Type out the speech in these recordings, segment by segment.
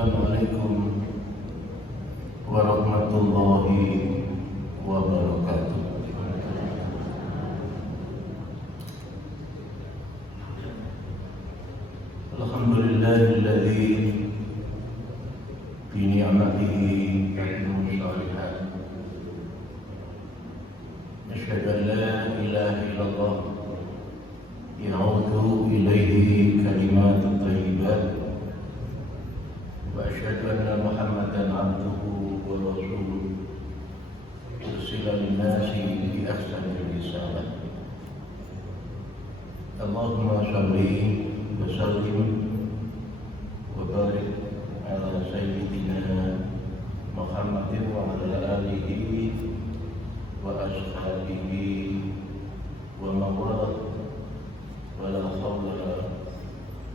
Assalamualaikum warahmatullahi wabarakatuh. Alhamdulillahilladzi bi ni'matihi tatimmu shalihat. Asyhadu an la ilaha illallah ya'udu ilaihi kalimatut thayyibat. Wa asyhadu anna Muhammadan abduhu wa rasuluh ursila lin-nasi bi ahsanil risalah. Allahumma shalli wa sallim wa barik ala sayyidina Muhammadin wa ala alihi wa ashabihi wa man walah wa la hawla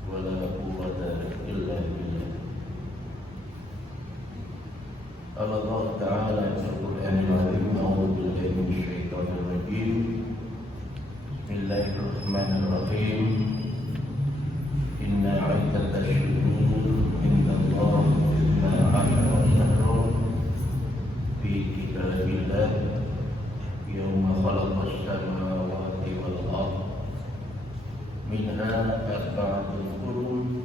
wa la quwwata illa billah. Allah Ta'ala Al-Quranil Azim. A'udzu billahi minasy syaithanir rajim. Bismillahirrahmanirrahim. Inna 'iddatash shuhur 'indallahi 12 syahran fi kitabillah yawma khalaqas samawati wal ardh minha arba'atun hurum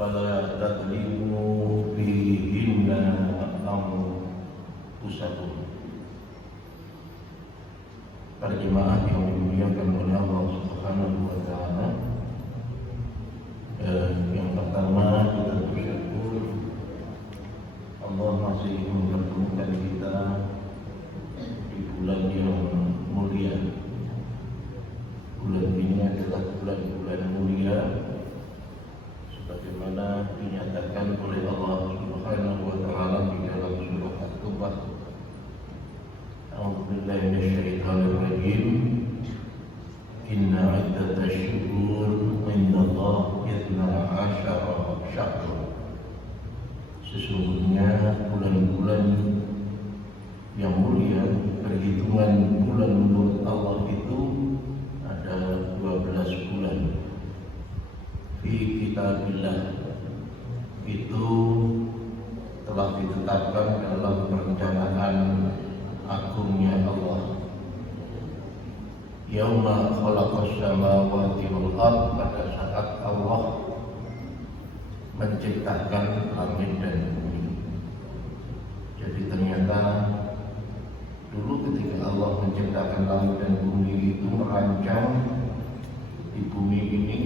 wala tadlimu fihinna anfusakum. Para jemaah yang dimuliakan oleh Allah Subhanahu wa Ta'ala, yang pertama kita bersyukur Allah masih mempertemukan kita di bulan yang mulia. Bulan ini adalah bulan-bulan mulia sebagaimana dinyatakan oleh Allah Subhanahu wa Ta'ala di dalam surah At-Taubah. A'udzu billahi minasyaitonir rajim. Inna 'iddatash shuhur 'indallahi 12 syahran. Sesungguhnya bulan-bulan yang mulia, perhitungan bulan menurut Allah itu ada 12 bulan. Fi kitabillah, itu telah ditetapkan dalam perencanaan agungnya Allah. Yauma khalaqas samawati wal ardh, pada saat Allah menciptakan langit dan bumi. Jadi ternyata dulu ketika Allah menciptakan langit dan bumi itu merancang di bumi ini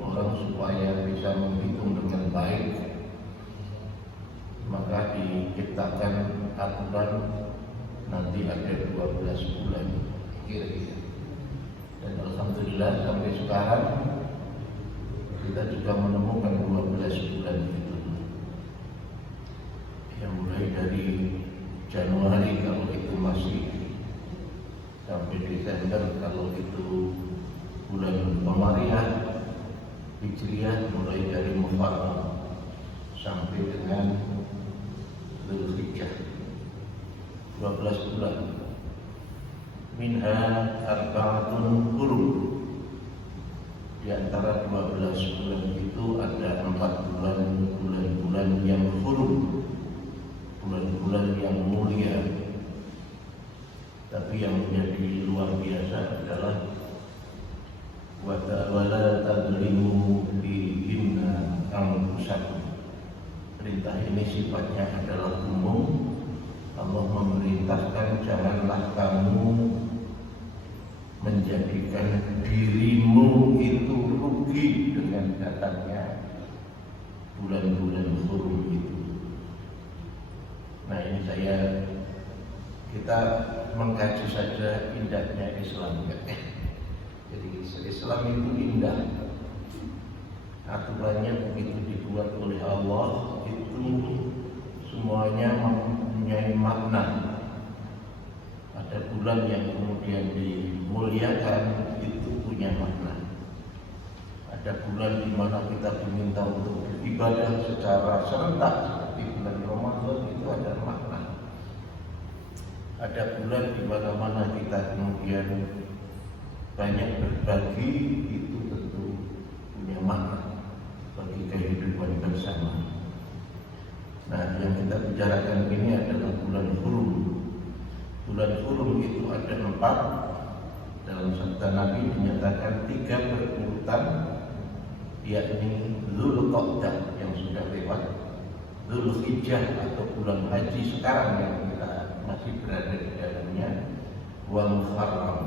orang supaya bisa menghitung dengan baik, maka diciptakan aturan nanti ada 12 bulan kira-kira. Dan alhamdulillah sampai sekarang kita juga menemukan 12 bulan itu. Yang mulai dari Januari kalau itu masih, sampai Desember kalau itu bulan Qamariah, Hijriah mulai dari Muharram sampai dengan Dzulhijjah, 12 bulan. Minha arba'atun hurum, di antara 12 bulan itu ada 4 bulan yang hurum, bulan-bulan yang mulia. Tapi yang menjadi luar biasa adalah wala tadlimu fihinna anfusakum. Perintah ini sifatnya adalah umum. Allah memerintahkan janganlah kamu menjadikan dirimu itu rugi dengan datangnya bulan-bulan hurum itu. Nah, ini kita mengkaji saja indahnya Islam. Jadi Islam itu indah. Aturannya begitu dibuat oleh Allah itu semuanya mempunyai makna. Ada bulan yang kemudian dimuliakan itu punya makna. Ada bulan di mana kita diminta untuk beribadah secara serentak seperti bulan Ramadan, itu ada makna. Ada bulan di mana kita kemudian banyak berbagi, itu tentu punya makna bagi kehidupan bersama. yang kita bicarakan ini adalah bulan Hurum. Bulan Hurum itu ada 4. Dalam sabda Nabi dinyatakan 3 berurutan, yakni Dzulqa'dah yang sudah lewat, Dzulhijjah atau bulan haji sekarang yang kita masih berada di dalamnya, wa Muharram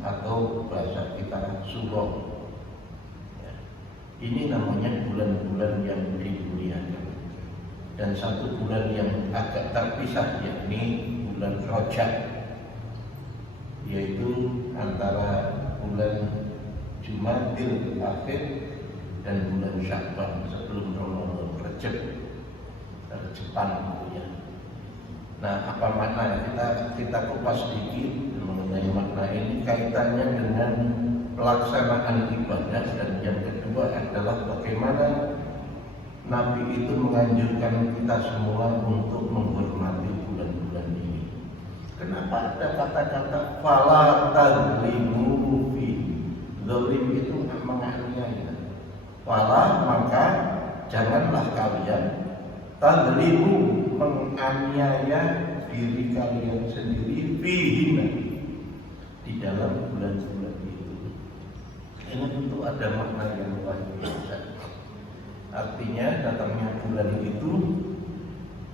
atau bahasa kita Suro. Ini namanya bulan-bulan yang dimuliakan. Dan satu bulan yang agak terpisah, yakni bulan Rajab, yaitu antara bulan Jumadil Akhir dan bulan Sya'ban sebelum Ramadan, Rejepan gitu ya. Nah, apa makna? Kita kupas sedikit mengenai makna ini, kaitannya dengan pelaksanaan ibadah, dan yang kedua adalah bagaimana Nabi itu menganjurkan kita semua untuk menghormati bulan-bulan ini. Kenapa ada kata-kata fala tadzlimu fi? Zalim itu menganiaya. Fala, maka janganlah kalian tadzlimu, menganiaya diri kalian sendiri fihi, di dalam bulan-bulan itu. Ini tentu ada makna yang luar biasa. Artinya datangnya bulan itu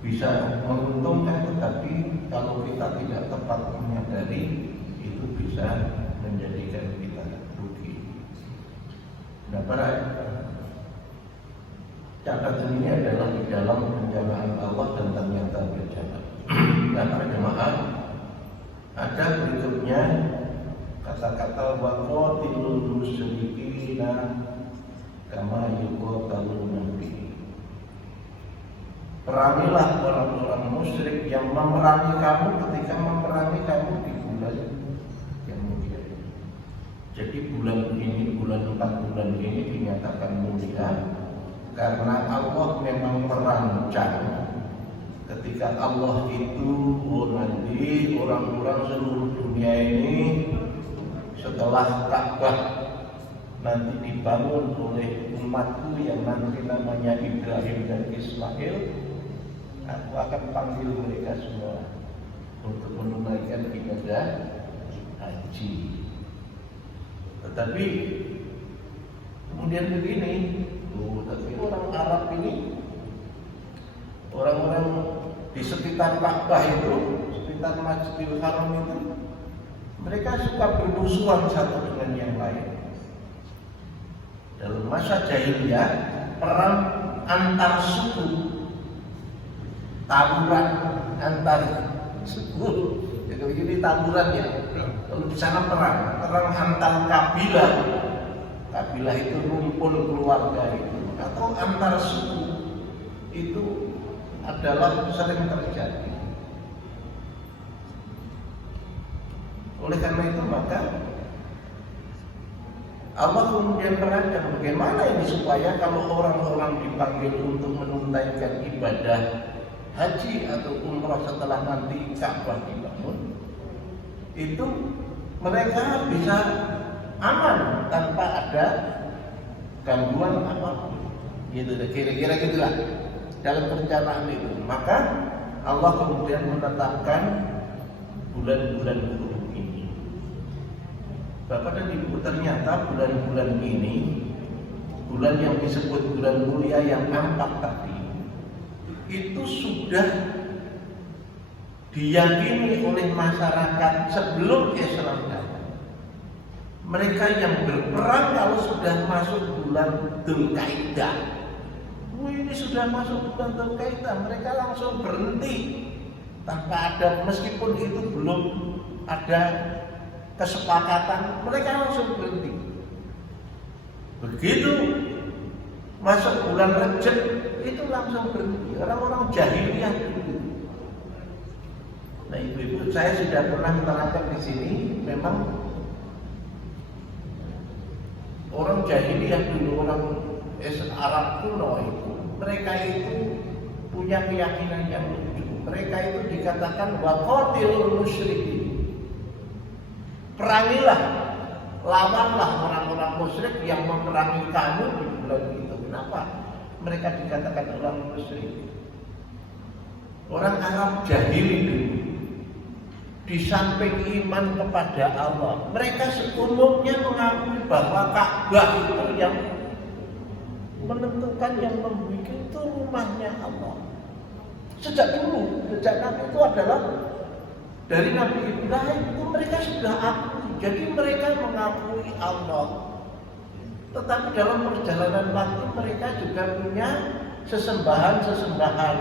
bisa menguntungkan, tetapi kalau kita tidak tepat menyadari, itu bisa menjadikan kita rugi. Nah, para catatan ini adalah di dalam perencanaan Allah dan ternyata berjalan. Nah, para jemaah, ada berikutnya kata-kata waqatilul musyrikina kama yuqataluna fi. Perangilah orang-orang musyrik yang memerangi kamu ketika memerangi kamu di bulan yang mulia. Jadi bulan ini, bulan 4 bulan ini dinyatakan mulia karena Allah memang merancang. Ketika Allah itu nanti orang-orang seluruh dunia ini setelah Ka'bah nanti dibangun oleh umatku yang nanti namanya Ibrahim dan Ismail, aku akan panggil mereka semua untuk menunaikan ibadah haji. Tetapi kemudian begini, tapi orang Arab ini, orang-orang di sekitar Ka'bah itu, sekitar Masjidil Haram itu, mereka suka bermusuhan satu dengan yang lain. Dalam masa jahiliyah, perang antar suku, taburan antar suku, jadi taburan ya. Kalau di sana perang antar kabilah, kabilah itu rumpun keluarga itu, atau antar suku, itu adalah sering terjadi. Oleh karena itu maka Allah kemudian merancang bagaimana ini supaya kalau orang-orang dipanggil untuk menunaikan ibadah haji atau umrah setelah nanti Ka'bah dibangun, itu mereka bisa aman tanpa ada gangguan apapun. Gitu, kira-kira gitulah dalam perencanaan itu. Maka Allah kemudian menetapkan bulan-bulan Hurum ini. Bapak dan Ibu, ternyata bulan-bulan ini, bulan yang disebut bulan mulia yang nampak tadi, itu sudah diyakini oleh masyarakat sebelum Islam datang. Mereka yang berperang kalau sudah masuk bulan Dzulqa'dah, ini sudah masuk bulan Dzulqa'dah, mereka langsung berhenti tanpa ada, meskipun itu belum ada kesepakatan, mereka langsung berhenti. Begitu masuk bulan Rajab, itu langsung berhenti. Orang-orang jahiliyah dulu. Nah, ibu-ibu, saya sudah pernah menerangkan di sini, memang orang jahiliyah dulu, orang Arab kuno itu, mereka itu punya keyakinan yang lucu. Mereka itu dikatakan waqatilul musyrikin. Perangilah, lawanlah orang-orang musyrik yang memerangi kamu di bulan itu. Kenapa mereka dikatakan orang musyrik? Orang Arab jahili dulu, di samping iman kepada Allah, mereka seumumnya mengakui bahwa Ka'bah itu yang menentukan, yang membuat itu rumahnya Allah. Sejak dulu, sejak Nabi itu adalah dari Nabi Ibrahim itu mereka sudah akui. Jadi mereka mengakui Allah. Tetapi dalam perjalanan waktu mereka juga punya sesembahan-sesembahan.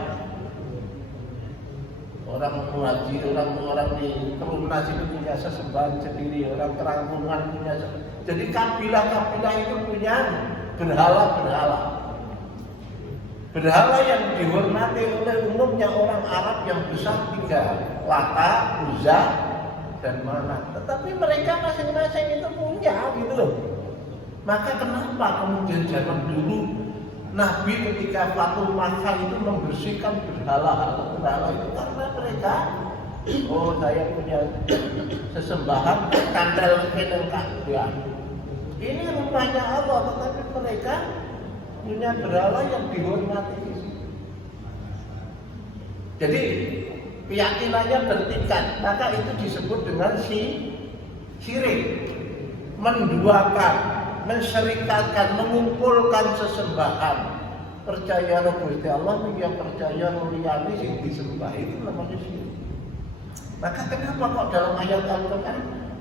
Orang Muhaji, orang di Perumnas itu punya sesembahan sendiri, orang Kerangkungan punya. Jadi kabilah-kabilah itu punya berhala-berhala. Berhala yang dihormati oleh umumnya orang Arab yang besar 3, Lata, Uzza, dan Manat. Tetapi mereka masing-masing itu punya gitu loh. Maka kenapa kemudian zaman dulu Nabi ketika Fatul Makkah itu membersihkan berhala itu karena mereka, oh saya punya sesembahan kandel keneng Ka'bah. Ini rumahnya Allah, tetapi mereka punya berhala yang dihormati. Jadi keyakinannya bertingkat, maka itu disebut dengan syirik, menduakan, mensyirikatkan, mengumpulkan sesembahan. Percaya Gusti Allah, yang percaya liyane sing disembah itu namanya syirik. Maka kenapa kok dalam ayat Al-Qur'an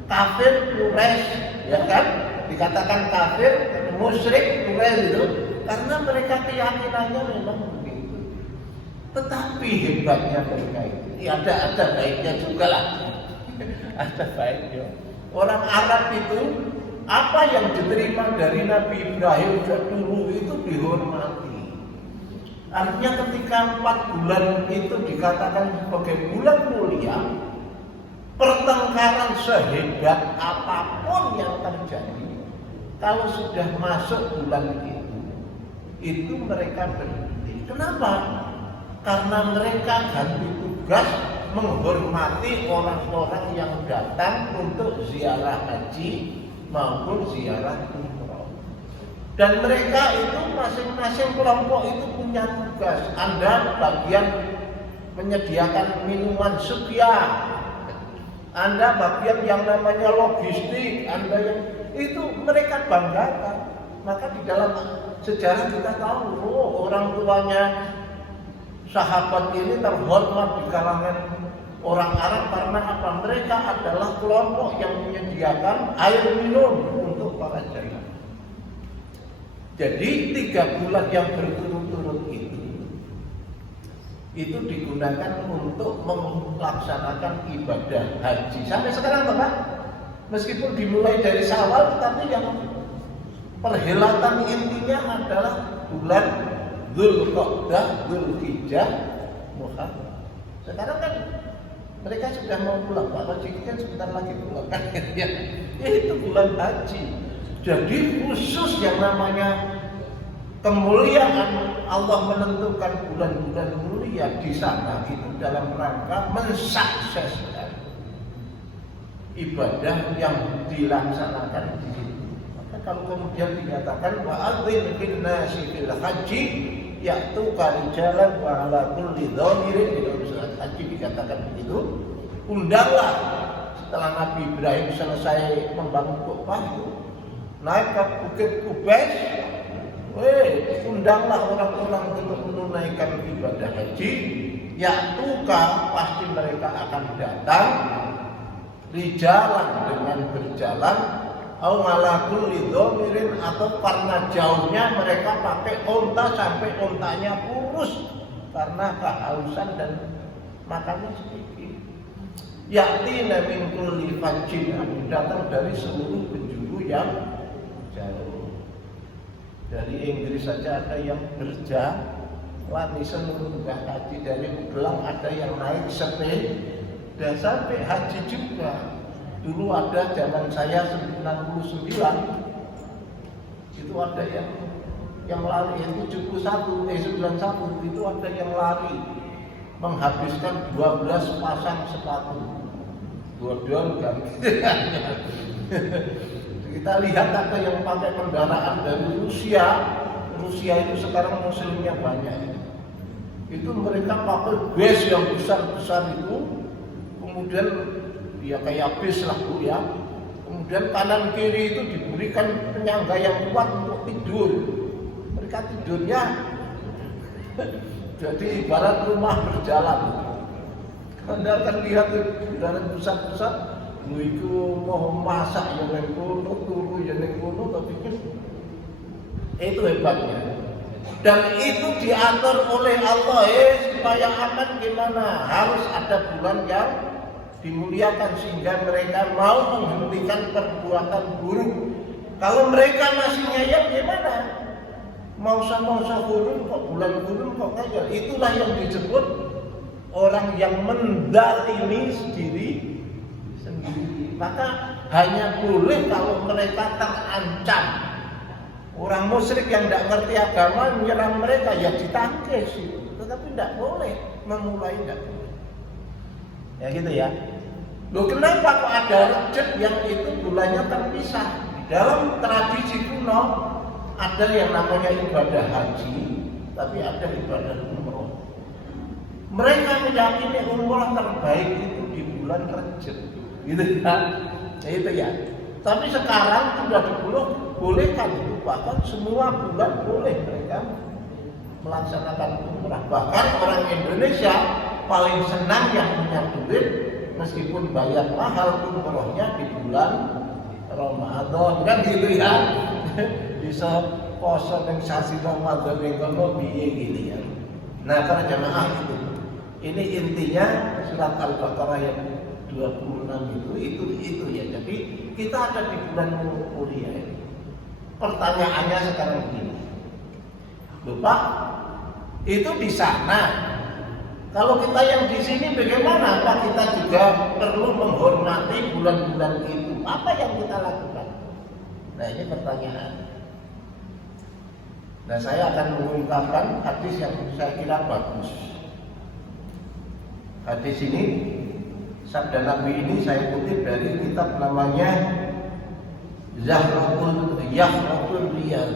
kafir Quraisy, ya kan? Dikatakan kafir, musyrik Quraisy itu karena mereka keyakinannya memang begitu. Tetapi hebatnya mereka itu, ya ada baiknya juga lah. Ada baiknya. Orang Arab itu apa yang diterima dari Nabi Ibrahim dulu itu dihormati. Artinya ketika 4 bulan itu dikatakan sebagai bulan mulia, pertengkaran sehebat apapun yang terjadi, kalau sudah masuk bulan itu mereka berhenti. Kenapa? Karena mereka ganti tugas menghormati orang-orang yang datang untuk ziarah haji maupun ziarah umroh. Dan mereka itu masing-masing kelompok itu punya tugas. Anda bagian menyediakan minuman sekian, Anda bagian yang namanya logistik, Anda yang itu mereka banggakan. Maka di dalam sejarah kita tahu, oh, orang tuanya sahabat ini terhormat di kalangan orang Arab karena apa? Mereka adalah kelompok yang menyediakan air minum untuk para jamaah. Jadi 3 bulan yang berturut-turut itu digunakan untuk melaksanakan ibadah haji. Sampai sekarang Pak, meskipun dimulai dari Syawal, tetapi yang perhelatan intinya adalah bulan Dzulqa'dah, Dzulhijjah, Muharram. Sekarang kan mereka sudah mau pulang, Pak Haji kan sebentar lagi pulang kan? Ya, itu bulan haji. Jadi khusus yang namanya kemuliaan Allah menentukan bulan-bulan mulia di sana itu dalam rangka mensukseskan ibadah yang dilaksanakan di situ. Maka kalau kemudian dinyatakan wa'adzin fil nasi fil haji ya'tuka rijalan wa ala kulli dhamirin, di dalam surat haji dikatakan begitu. Undanglah setelah Nabi Ibrahim selesai membangun Ka'bah itu, naik ke Bukit Qubais, undanglah orang-orang untuk menunaikan ibadah haji. Ya'tuka, pasti mereka akan datang rijalan dengan berjalan, au malakul lidhomirin, atau karena jauhnya mereka pakai onta sampai ontanya kurus karena kehausan dan makannya sedikit. Ya'tina min kulli fajjin, datang dari seluruh penjuru yang jauh. Dari Inggris saja ada yang berjalan seluruh haji, dari Magelang ada yang naik sepeda sampai haji juga. Dulu ada zaman saya 99 itu ada yang lari, 91 itu ada yang lari menghabiskan 12 pasang sepatu. Dua-dua ganti. Kita lihat ada yang pakai kendaraan dari Rusia itu sekarang muslimnya banyak. Itu mereka pakai bus yang besar-besar itu, kemudian ya kayak bis lah Bu ya. Kemudian kanan kiri itu diberikan penyangga yang kuat untuk tidur. Mereka tidurnya jadi ibarat rumah berjalan. Anda akan lihat kendaraan besar-besar, itu mau masak yang kono, turu yang kono, tapi itu hebatnya. Dan itu diatur oleh Allah supaya aman gimana? Harus ada bulan yang dimuliakan sehingga mereka mau menghentikan perbuatan buruk. Kalau mereka masih ngeyel gimana? Mausa kurun kok bulan kurun kok ngeyel. Itulah yang disebut orang yang mendalimi diri sendiri. Maka hanya boleh kalau mereka terancam. Orang musyrik yang tidak ngerti agama menyerang mereka ya ditangkis, tetapi tidak boleh memulai, tidak boleh. Ya gitu ya. Loh kenapa kok ada Rejab yang itu bulannya terpisah? Di dalam tradisi kuno ada yang namanya ibadah haji, tapi ada ibadah umroh. Mereka meyakini umroh terbaik itu di bulan Rejab, gitu kan? Ya itu ya. Tapi sekarang sudah dibolehkan itu, bahkan semua bulan boleh mereka melaksanakan umrah. Bahkan orang Indonesia paling senang yang punya duit, meskipun bayar mahal umrohnya di bulan Ramadan, kan gitu ya. Bisa poso ning sasi Ramadan ning kono piye gitu ya. Nah, para jamaah ini intinya surat Al-Baqarah yang 26 itu ya. Jadi kita ada di bulan mulia ini. Pertanyaannya sekarang begini, Bapak, itu di sana. Kalau kita yang di sini bagaimana? Apa kita juga perlu menghormati bulan-bulan itu? Apa yang kita lakukan? Nah ini pertanyaan. Nah saya akan mengungkapkan hadis yang saya kira bagus. Hadis ini, sabda Nabi ini saya kutip dari kitab namanya Zahratul Riyad.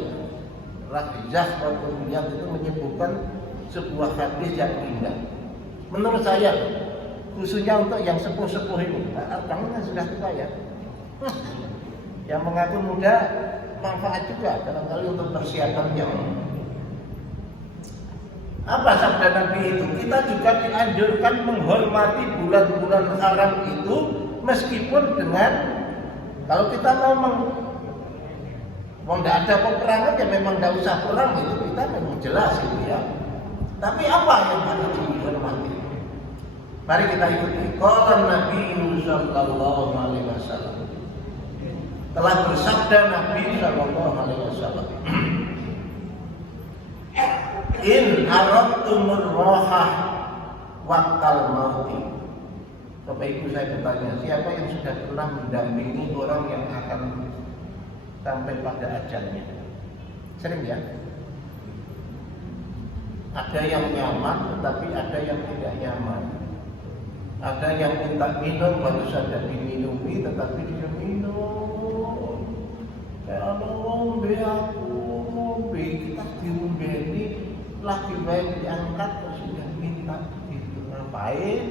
Zahratul Riyad itu menyebutkan sebuah hadis yang indah. Menurut saya, khususnya untuk yang sepuh-sepuh ini, kamu kan sudah tua ya. Yang mengaku muda manfaat juga barangkali untuk persiapannya. Apa sabda Nabi itu? Kita juga dianjurkan menghormati bulan-bulan haram itu, meskipun dengan kalau kita mau tidak ada peperangan ya memang tidak usah perang, itu kita memang jelas gitu ya. Tapi apa yang harus dihormati? Mari kita ikuti. Qala Nabi sallallahu alaihi wasallam. Telah bersabda Nabi sallallahu alaihi wasallam. In aradtumur rahah waqtal mauti. Bapak Ibu saya bertanya, siapa yang sudah pernah mendampingi orang yang akan sampai pada ajalnya? Sering ya? Ada yang nyaman, tetapi ada yang tidak nyaman. Ada yang minta minum, baru saja diminumi, tetapi dia minum. Kalau ngombe aku, ngombe kita diumbe ini lagi baik diangkat, terus sudah minta itu ngapain?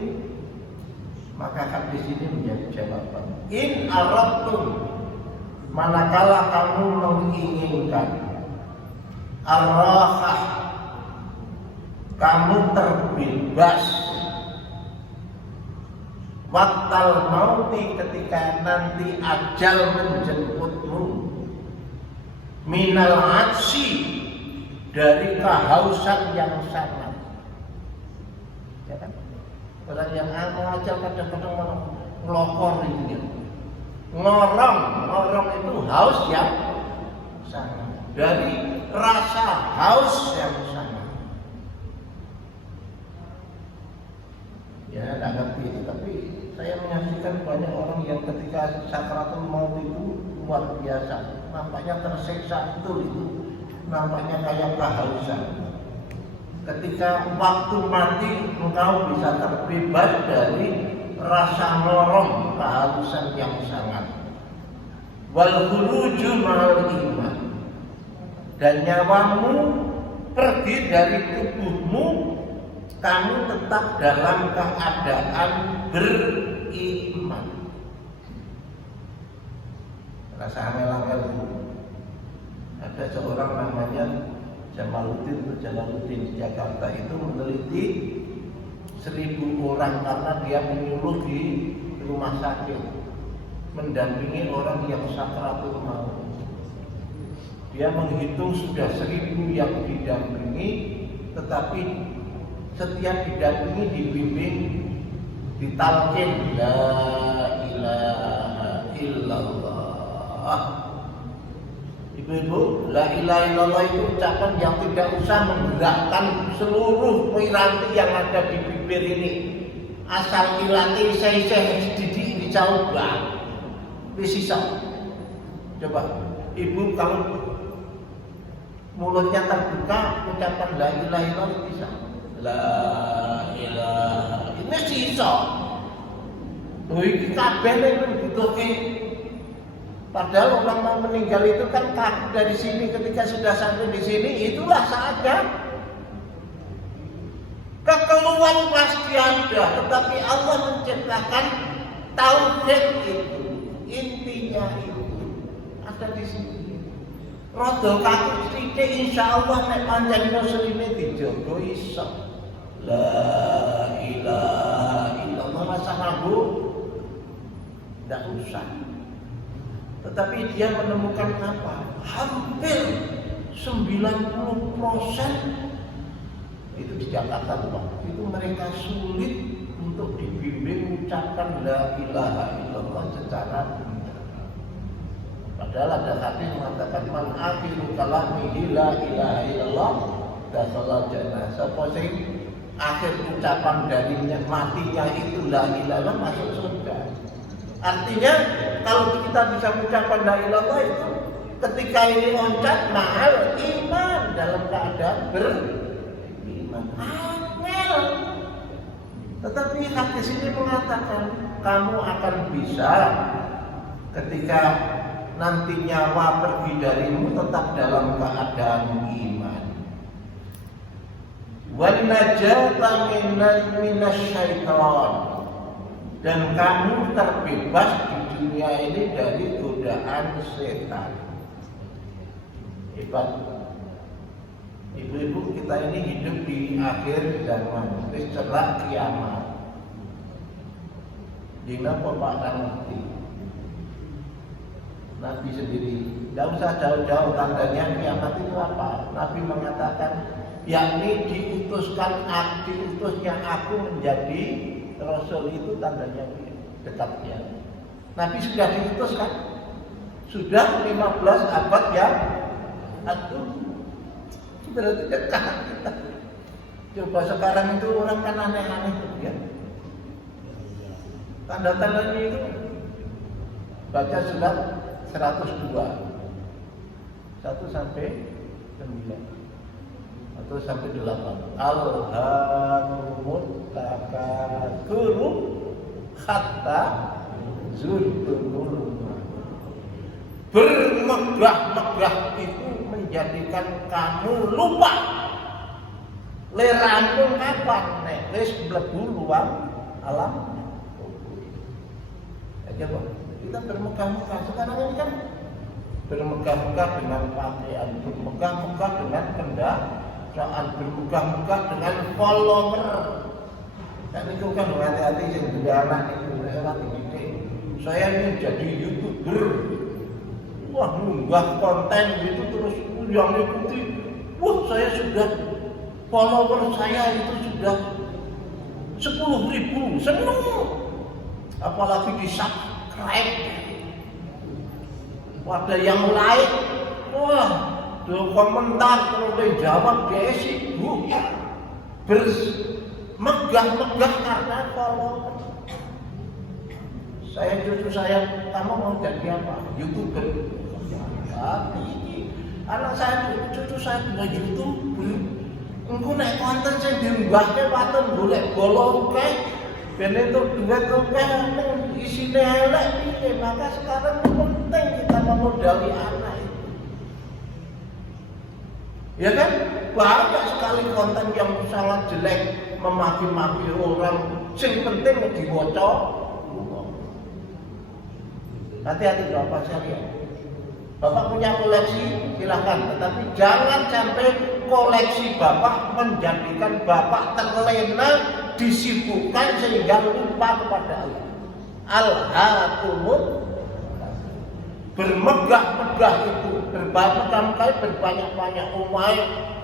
Maka hadis ini menjadi jawaban. In aradtum, manakala kamu menginginkan ar-rahah, kamu terbebas, waqtal mauti, ketika nanti ajal menjemputmu, minal atsi, dari kehausan yang sangat. Ya kan? Orang yang ajal kadang-kadang malah ngelokor itu. Ngorong itu haus yang sangat. Dari rasa haus yang sangat. Ya, tidak ngerti itu, tapi saya menyaksikan banyak orang yang ketika sakaratul maut itu luar biasa, nampaknya tersiksa betul itu, nampaknya kayak kehausan. Ketika waktu mati engkau bisa terbebas dari rasa ngorong, kehausan yang sangat. Wal khuluju ma'al iman, dan nyawamu pergi dari tubuhmu kamu tetap dalam keadaan beriman. Rasa angel-angel. Ada seorang namanya Jamaluddin di Jakarta itu meneliti 1000 orang karena dia menyuluh di rumah sakit mendampingi orang yang sakaratul maut. Dia menghitung sudah 1000 yang didampingi, tetapi setiap didampingi dibimbing ditalkin la ilaha illallah. Ibu-ibu, la ilaha illallah itu ucapan yang tidak usah menggerakkan seluruh piranti yang ada di bibir ini. Asal dilatih saya didik dicoba. Wis iso. Coba, ibu kalau mulutnya terbuka ucapan la ilaha illallah bisa. La ilaha ini iso. Lho iki kabeh nek butuhke. Padahal orang mau meninggal itu kan takut dari sini, ketika sudah sampai di sini itulah saatnya. Kekeluhan pasti ada, tetapi Allah menciptakan tauhid itu, intinya itu ada di sini. Rodo kaku sithik insyaallah nek pancen muslime dijogo iso. La ilaha illallah rasa ragu ndak usah. Tetapi dia menemukan apa? Hampir 90% itu di Jakarta itu mereka sulit untuk dibimbing mengucapkan la ilaha illallah secara benar. Padahal ada hadis mengatakan man akhiru kalamihi la ilaha illallah dakhala jannah. Sapa sing akhir ucapan darinya matinya itu la ilaha illallah masuk surga. Artinya kalau kita bisa mengucapkan la ilaha illallah itu ketika ini loncat mahal iman dalam keadaan beriman. Angel. Tetapi hadis ini mengatakan kamu akan bisa ketika nanti nyawa pergi darimu tetap dalam keadaan iman. Wan najata minasyaitan. Dan kamu terbebas di dunia ini dari godaan setan. Hebat. Ibu-ibu, kita ini hidup di akhir zaman, setelah kiamat. Dina Bapak ngerti. Nabi sendiri, tidak usah jauh-jauh tandanya kiamat itu apa? Nabi mengatakan, yakni diutusnya aku menjadi Rasul itu tandanya dekatnya. Nabi sudah diutus kan? Sudah 15 abad ya? Itu berarti dekat kita. Coba sekarang itu orang kan aneh-aneh ya. Tanda-tandanya itu baca surat 102 1 sampai 9 atau sampai 8. Alhamdulillah takatsur hatta zurtumul. Bermegah-megah itu menjadikan kamu lupa. Lerampung kapan nek wis mlebu luang alam. Coba kita bermegah-megah sekarang ini kan bermegah-megah dengan pakaian, bermegah-megah dengan kendaraan, bermegah-megah dengan follower. Dan itu kan hati-hati sing duwe anak itu ora tinggi. Saya ini jadi YouTuber. Wah, munggah konten gitu terus yang ikuti. Wah, saya sudah follower saya itu sudah 10.000. Seneng. Apalagi di subscribe. Ada yang like, wah, do komentar terus jawab dia sibuk, bermegah-megah karena kalau saya cucu saya, kamu mau jadi apa? YouTuber. Anak saya cucu saya juga YouTuber. Engko nek konten sing diunggahke paten golek bolongke, ben itu duit akeh isine elek piye, maka sekarang penting kita memodali anak itu. Ya kan? Banyak sekali konten yang sangat jelek, memaki-maki orang. Sing penting diwaca. Hati-hati Bapak sekalian. Bapak punya koleksi, silahkan. Tetapi jangan sampai koleksi Bapak menjadikan Bapak terlena, disibukkan sehingga lupa kepada Allah. Al-hakumut, bermegah-megah itu, bermegah-megah, berbanyak-banyak umai,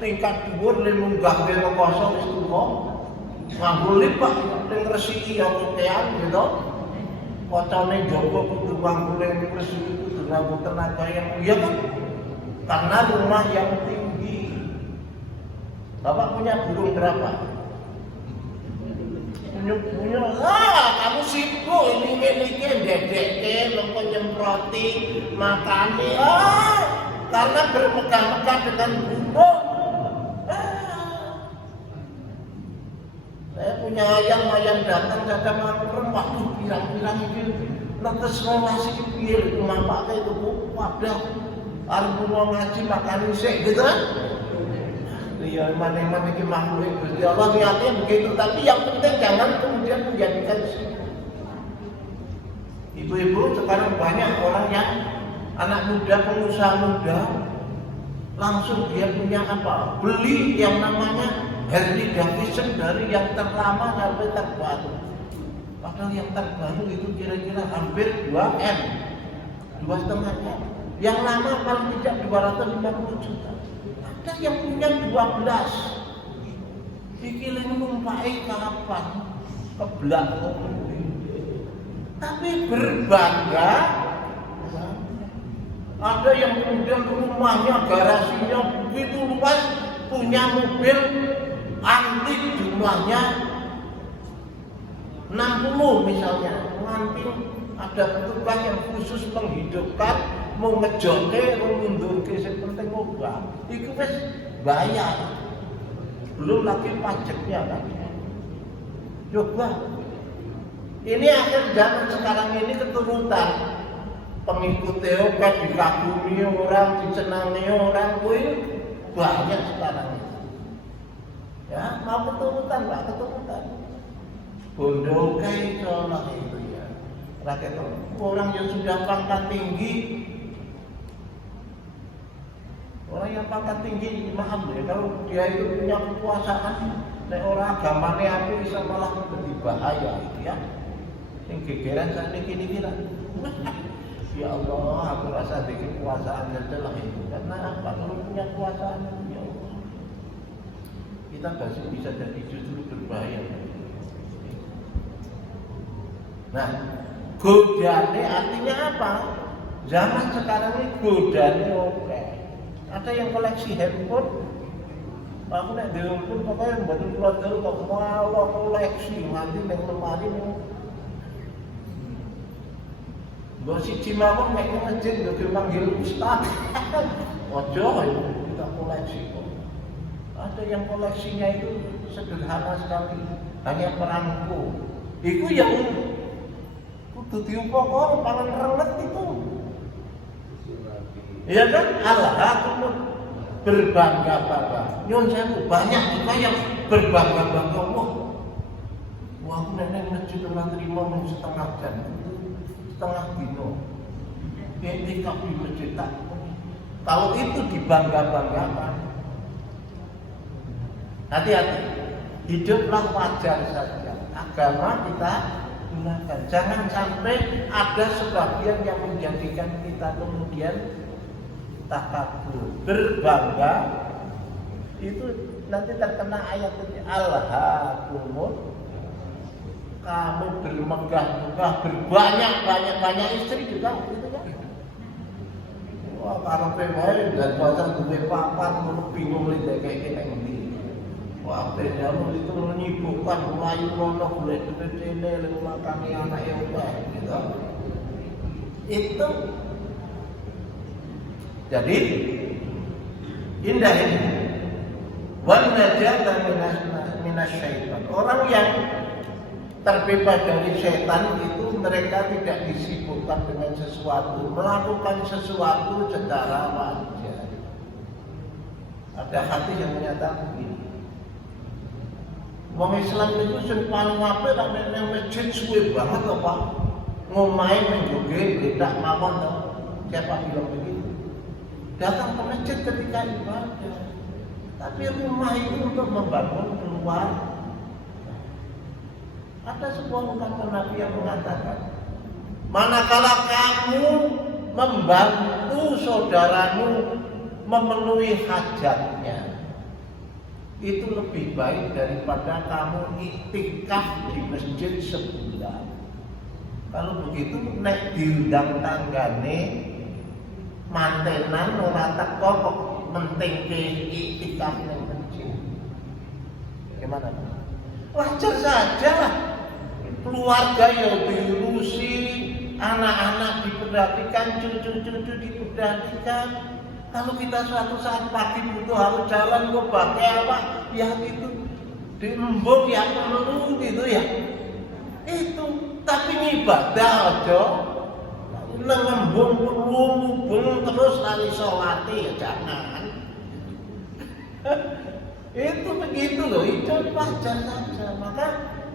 tingkat dhuwur le munggah kene kosong wis tuwa. Nganggo lipat ning resiki ya kekean gitu. Kocone jogo kudu nganggo ning resiki kudu nganggo tenaga yang iya kan? Karena rumah yang tinggi. Bapak punya burung berapa? Punya, kamu sibuk ini dedek, lengko nyemproti, makani, karena bermegah-megah dengan burung. Saya punya ayam datang saja makrem, waktu bilang itu netes nasi kepil, itu mampaknya itu wadah, harus mau ngaji makan isek gitu kan? Ya mana-mana ini makhluk Gusti Allah niatnya begitu, tapi yang penting jangan kemudian menjadikan ibu-ibu sekarang banyak orang yang anak muda, pengusaha muda langsung dia punya apa? Beli yang namanya Harley Davidson dari yang terlama sampai terbaru. Padahal yang terbaru itu kira-kira hampir 2M, 2,5 M. Yang lama paling tidak 250 juta. Ada yang punya 12. Iki numpai kapan? Keblak. Tapi berbangga. Ada yang kemudian rumahnya, garasinya begitu luas, punya mobil antik jumlahnya 60 misalnya. Nanti ada tukang yang khusus menghidupkan, mau ngejoke, mau ngundurke, yang penting ngobah. Itu wis bayar. Belum lagi pajaknya kan. Coba. Ini akhir zaman sekarang ini keturutan. Pengikutnya kan dikagumi orang, disenangi orang, banyak sekarang. Ya, mau keturutan, Pak, keturutan. Bondo kayak colok itu ya. Rakyat orang yang sudah pangkat tinggi, orang yang pangkat tinggi, maaf ya, kalau dia itu punya kekuasaan, nek orang agamane aku bisa malah menjadi bahaya itu ya. Yang gegeran saat ini kira. Ya Allah, aku rasa di kekuasaan adalah itu. Karena apa? Kalau punya kekuasaan, ya Allah, kita masih bisa jadi justru berbahaya. Nah, godane artinya apa? Zaman sekarang ini godane oke. Ada yang koleksi handphone. Aku nek dhewe pun pokoknya mboten kula dhewe kok malah koleksi nganti ning lemari niku. Mbok siji mawon nek masjid yo dipanggil ustaz. Ojo kita koleksi kok. Ada yang koleksinya itu sederhana sekali, hanya perangko. Itu yang kudu diumpama pangan relet itu. Iya kan? Alhamdulillah berbangga-bangga. Nyon sewu banyak juga yang berbangga-bangga. Wah, aku nenek masjid ora terima mung setengah jam. Setengah dino. Etika di masjid tak. Kalau itu dibangga-banggakan. Hati-hati. Hiduplah wajar saja. Agama kita gunakan. Jangan sampai ada sebagian yang menjadikan kita kemudian takabur, berbangga. Itu nanti terkena ayat ini, alhaakumut, kamu bermegah-megah, berbanyak istri juga gitu kan. Wah, karepe wae dan pasang duwe papan ngono bingung lek kayak ngene. Wah, pedamu itu menyibukkan melayu rono golek duit dene lek makane anake obah gitu. Itu jadi indah ini. Wan najata minasyaitan. Orang yang terbebas dari syaitan itu mereka tidak disibukkan dengan sesuatu, melakukan sesuatu secara wajar. Ada ada hati yang menyatakan ini. Wong Islam itu sing paling apik nek nang masjid suwe banget apa? Ngomahe menggoge bedak mawon to. Siapa bilang begitu? Datang ke masjid ketika ibadah. Tapi rumah itu untuk membangun keluarga. Ada sebuah ungkapan Nabi yang mengatakan, manakala kamu membantu saudaramu memenuhi hajatnya, itu lebih baik daripada kamu iktikaf di masjid sebulan. Kalau begitu nek diundang tanggane mantenan ora teko kok mentingke iktikaf ning masjid. Gimana? Wajar saja lah. Keluarga yang diurusi, anak-anak diperhatikan, cucu-cucu diperhatikan. Kalau kita suatu saat pagi butuh harus jalan kok pakai apa? Ya itu diembung ya perlu gitu ya. Itu tapi ibadah aja. Nang embung perlu terus lali sholat ya jangan. Itu begitu loh, itu wajar saja. Maka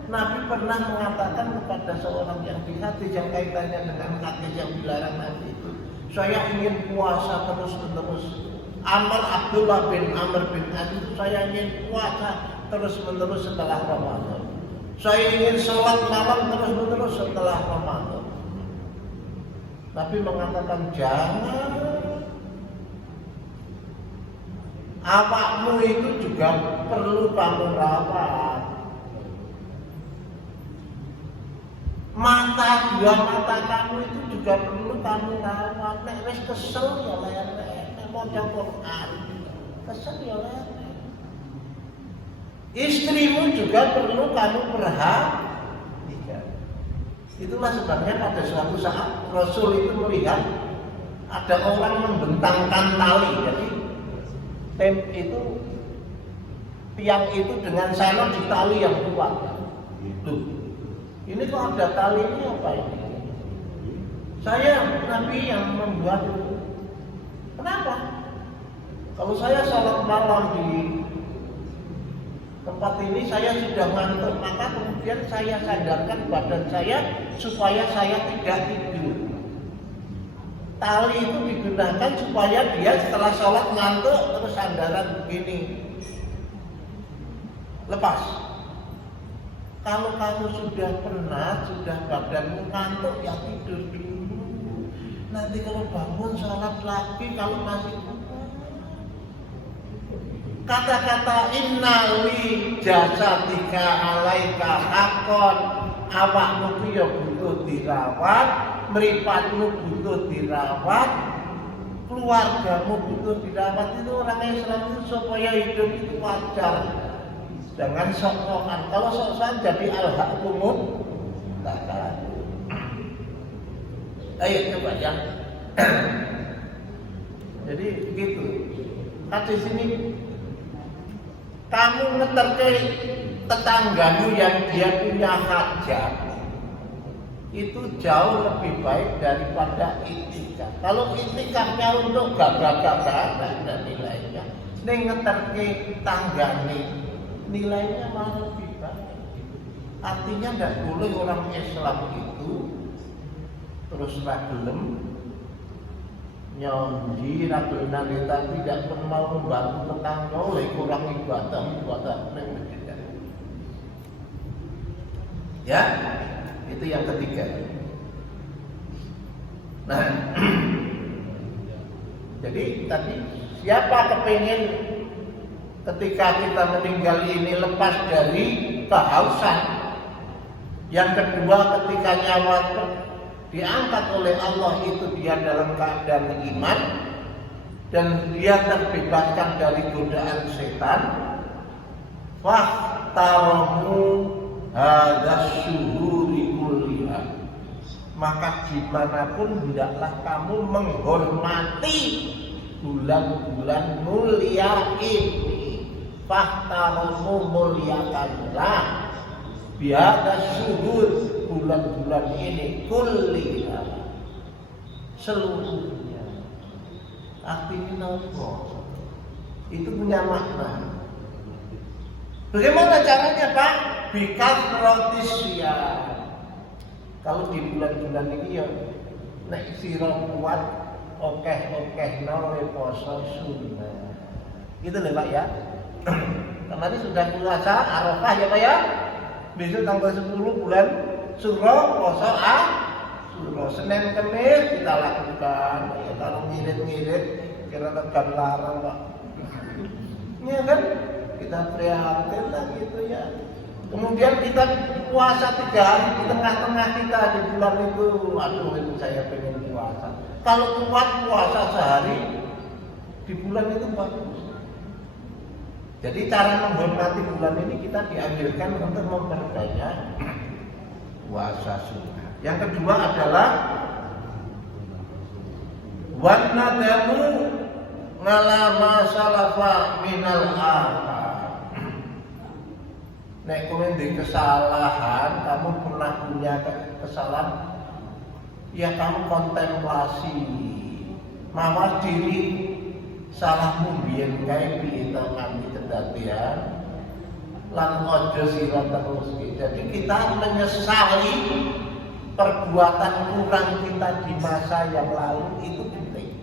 Nabi pernah mengatakan kepada seorang yang hati yang kaitannya dengan hadis yang dilarang Nabi itu, saya ingin puasa terus-menerus. Abdullah bin Amr bin As itu saya ingin puasa terus-menerus setelah Ramadan. Saya ingin sholat malam terus-menerus setelah Ramadan. Nabi mengatakan jangan. Awakmu itu juga perlu kamu rawat. Dua mata kamu itu juga perlu kamu rawat. Nek wis kesel ya lelek, nek maca Quran kesel ya lelek. Istrimu juga perlu kamu perhatikan. Itulah sebabnya pada suatu saat Rasul itu melihat ada orang membentangkan tali. Jadi tiang itu dengan sana di tali yang kuat. Itu. Ini kok ada tali ini apa ini? Saya Nabi yang membuat itu. Kenapa? Kalau saya sholat malam di tempat ini saya sudah ngantuk, maka kemudian saya sandarkan badan saya supaya saya tidak tidur. Tali itu digunakan supaya dia setelah sholat ngantuk terus sandaran begini. Lepas. Kalau kamu sudah pernah, sudah badanmu ngantuk, ya tidur dulu. Nanti kalau bangun sholat lagi, kalau masih kata-kata innali jasadika alaika hakon, awakmu ya butuh dirawat, mripatmu butuh dirawat, keluargamu butuh dirawat. Itu orang Islam itu supaya hidup itu wajar. Jangan sok-sokan. Kalau sok-sokan jadi al-hakumut takkan. Ayo coba ya. Jadi begitu. Hadis ini kamu ngeterke tetanggamu yang dia punya hajat itu jauh lebih baik daripada itikaf. Kalau itikafnya untuk gagah-gagahan dan nilainya, ning ngeterke tanggane nilainya malah lebih baik. Artinya tidak boleh orang Islam itu terus ragelem nyonji ragelnalita tidak mau membantu tetangga oleh kurang ibadah ya, itu yang ketiga. Nah jadi tadi siapa kepingin ketika kita meninggal ini lepas dari kehausan. Yang kedua, ketika nyawa diangkat oleh Allah itu dia dalam keadaan iman dan dia terbebaskan dari godaan setan. Fahtaramu hadas syuhuri kulliha. Maka dimanapun hendaklah kamu menghormati bulan-bulan mulia ini. Fahtaramu muliakanlah biada syuhur bulan-bulan ini kulliha seluruhnya. Artinya apa? Itu punya makna. Bagaimana caranya Pak? Bikas rotisia. Kalau di bulan-bulan ini ya nek sira kuat okeh nawe poso sunnah. Gitu loh Pak ya. Kemarin sudah puasa Arafah ya Pak ya. Besok tanggal 10 bulan Suro poso Suro. Senin Kamis kita lakukan. Ya kalau ngirit-ngirit kira tekan larang Pak. Iya kan? Kita prihatin lah gitu ya. Kemudian kita puasa 3 hari di tengah-tengah kita di bulan itu. Aduh itu saya pengen puasa. Kalau kuat puasa sehari di bulan itu bagus. Jadi cara menghormati bulan ini kita dianjurkan untuk memperbanyak puasa sunnah. Yang kedua adalah wanadamu ngalama salafa minal afa. Nek kowe ndek kesalahan, kamu pernah punya kesalahan, ya kamu kontemplasi. Mawas diri salahmu biyen kae piye to nganti kedadian. Lan aja sira terus. Jadi kita menyesali perbuatan kurang kita di masa yang lalu itu penting.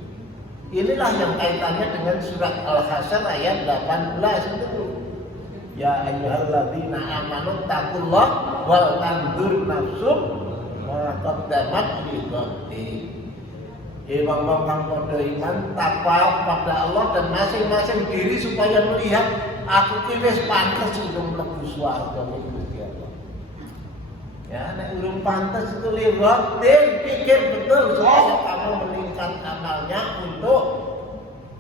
Inilah yang kaitannya dengan surat Al-Hasyr ayat 18 itu. Ya ayyuhalladzina amanu taqullaha wal tanzur nafsum ma qaddamat lighadin. Wong kang padha iman takwa pada Allah dan masing-masing diri supaya melihat aku ki wis pantes untuk mlebu swarga Gusti Allah. Ya nek urung pantes itu lighadin, pikir betul supaya kamu meningkat amalnya untuk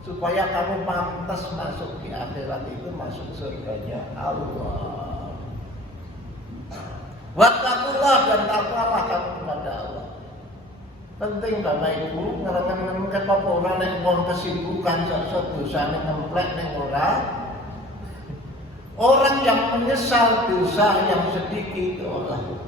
supaya kamu pantas masuk di akhirat itu, masuk surganya Allah. Wattaqullah dan takwalah kamu kepada Allah. Penting Bapak Ibu, ngerengen-ngerengen apa ora nek wong kesibukan sok dosane komplek ning ora. Orang yang menyesal dosa yang sedikit Allah.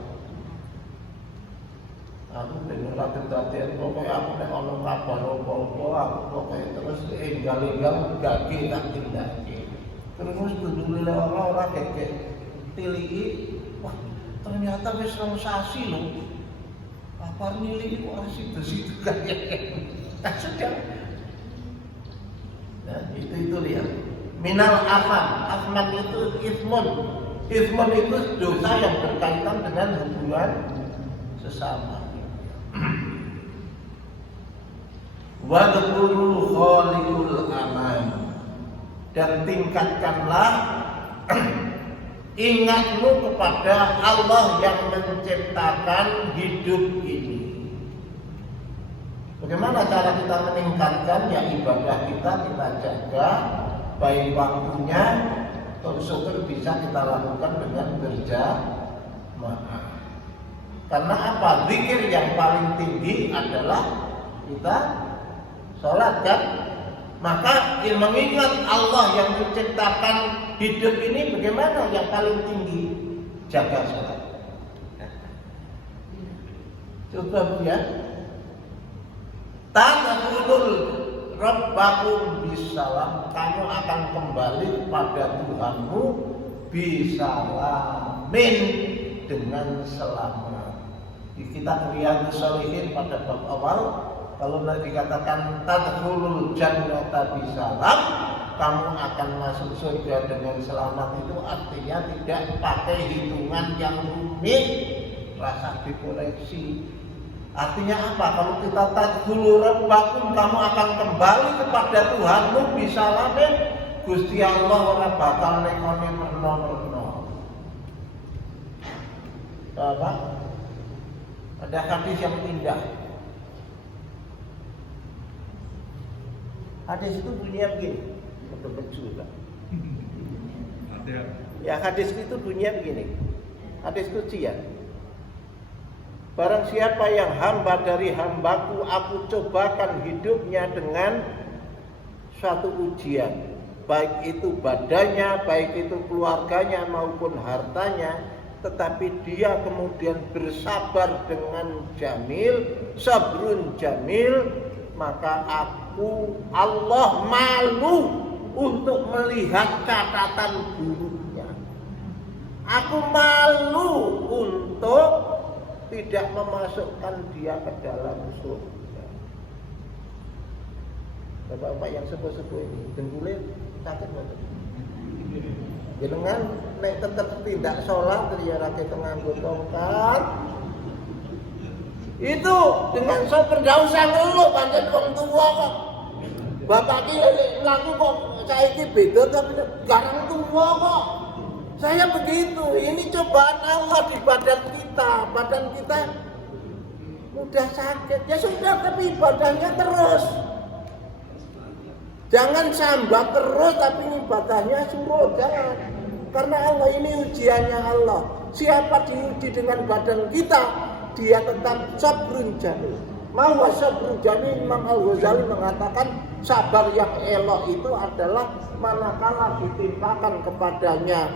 Aku dengar lagi tadi, pokoknya aku nek ono kabar apa-apa, aku pokoknya terus enggal-enggal gage tak tindake. Terus dudule orang kek tiliki, wah ternyata wis rong sasi lho. Kabar nilai itu situ-situ kan sudah. Nah, itu lihat. Minal afman itu ismun. Ismun itu dosa yang berkaitan dengan hubungan sesama. Wadhkuru khaliqul aman, dan tingkatkanlah ingatmu kepada Allah yang menciptakan hidup ini. Bagaimana cara kita meningkatkan? Ya ibadah kita jaga baik waktunya, syukur bisa kita lakukan dengan berjamaah. Karena apa? Zikir yang paling tinggi adalah kita sholat kan? Maka mengingat Allah yang menciptakan hidup ini bagaimana yang paling tinggi? Jaga sholat. Coba lihat. Tadkhulul rabbakum bisalam. Kamu akan kembali pada Tuhanmu bisalamin, dengan selamat. Kita lihat Shalihin pada bab awal, kalau dikatakan tadkhulul jannata bisalam, kamu akan masuk surga dengan selamat, itu artinya tidak pakai hitungan yang rumit, rasa dikoreksi. Artinya apa? Kalau kita tadkhulu rabbakum, kamu akan kembali kepada Tuhanmu bisalamin, Gusti Allah ora bakal nekoni merno-merno. Bapak, ada hadis yang indah. Hadis itu bunyinya begini. Ya, hadis itu bunyinya begini. Hadis qudsi ya. Barang siapa yang hamba dari hambaku, aku cobakan hidupnya dengan suatu ujian, baik itu badannya, baik itu keluarganya maupun hartanya, tetapi dia kemudian bersabar dengan jamil, sabrun jamil, maka aku Allah malu untuk melihat catatan buruknya. Aku malu untuk tidak memasukkan dia ke dalam surga. Bapak-bapak yang sepuh-sepuh ini, dengkulnya sakit banget. Jenengan nek tetep tidak sholat ya ra nganggo tongkat. Itu dengan sopir ndak usah ngeluh pancen wong tuwa kok. Bapak ki laku kok saiki beda tapi garang tuwa kok. Saya begitu, ini cobaan Allah di badan kita. Badan kita mudah sakit. Ya sudah, tapi ibadahnya terus. Jangan sambat terus tapi ibadahnya suruh, jangan. Karena Allah ini ujiannya Allah. Siapa diuji dengan badan kita, dia tetap sabrun jamil. Mau sabrun jamil, Imam Al-Ghazali mengatakan sabar yang elok itu adalah manakala ditimpakan kepadanya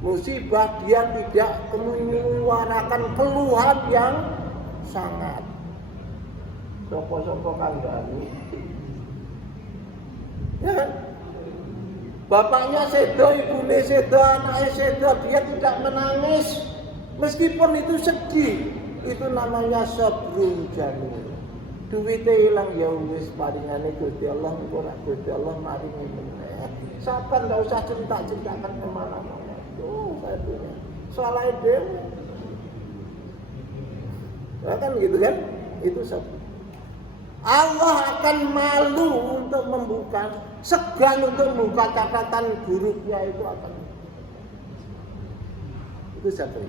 musibah, dia tidak mengeluarkan keluhan yang sangat. Sopo-sopo kandhani. Ya kan? Bapaknya sedo, ibunya sedo, anaknya sedo, dia tidak menangis meskipun itu sedih. Itu namanya sabrun jamil. Duwite ilang ya wis paringane Gusti Allah, engko nek Gusti Allah maringi meneh. Sabar, enggak usah cerita-ceritakan kemana-mana. Saya punya salah ide. Ya kan gitu kan? Itu satu. Allah akan malu untuk membuka, segan untuk membuka catatan buruknya itu akan. Itu satu.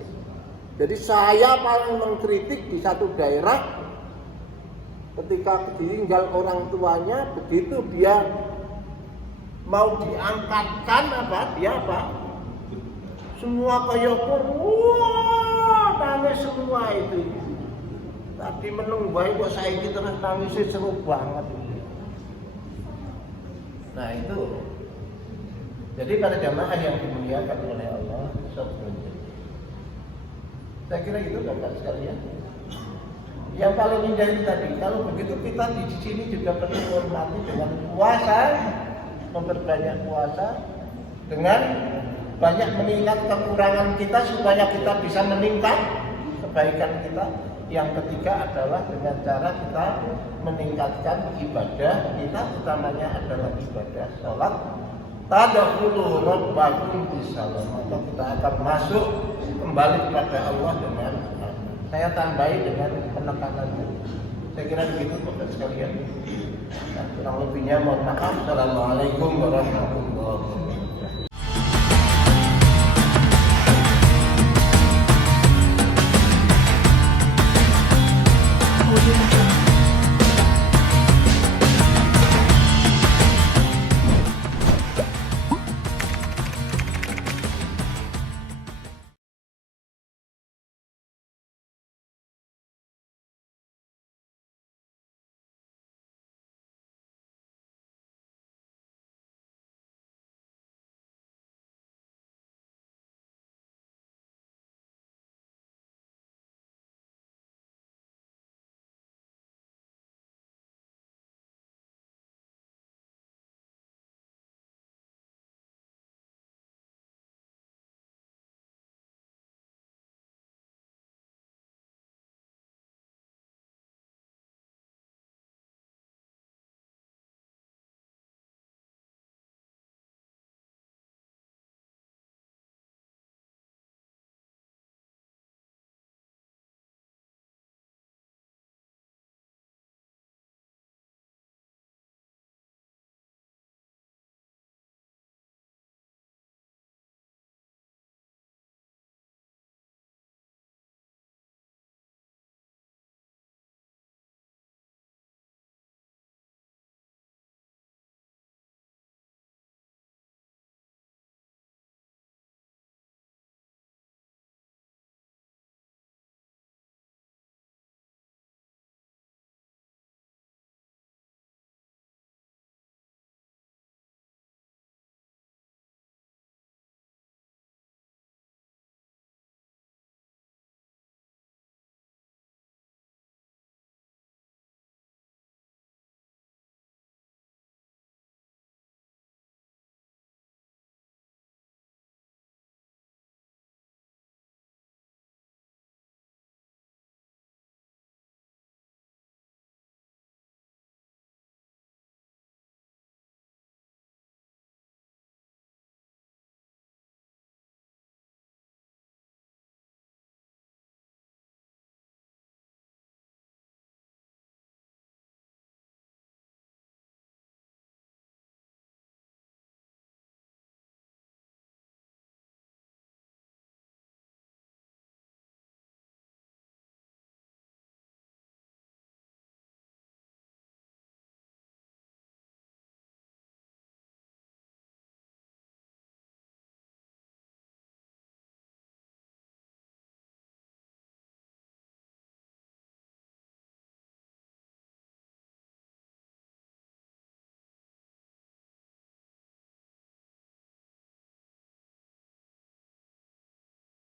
Jadi saya paling mengkritik di satu daerah ketika ditinggal orang tuanya, begitu dia mau diangkatkan dia semua kaya wah nangis semua itu. Tadi menung bae kok saiki terus nangis seru banget. Nah itu. Jadi para jamaah yang dimuliakan oleh Allah subhanahu. Saya kira itu Bapak sekalian. Yang paling indah itu tadi, kalau begitu kita di sini juga perlu hormati dengan puasa, memperbanyak puasa, dengan banyak mengingat kekurangan kita supaya kita bisa meningkat kebaikan kita. Yang ketiga adalah dengan cara kita meningkatkan ibadah kita, utamanya adalah ibadah sholat. Tadkhulu rabbakum bisalam, atau kita akan masuk kembali kepada Allah dengan saya tambahi dengan penekanan. Saya kira begitu Bapak sekalian. Nah, kurang lebihnya mohon maaf. Assalamualaikum warahmatullahi wabarakatuh.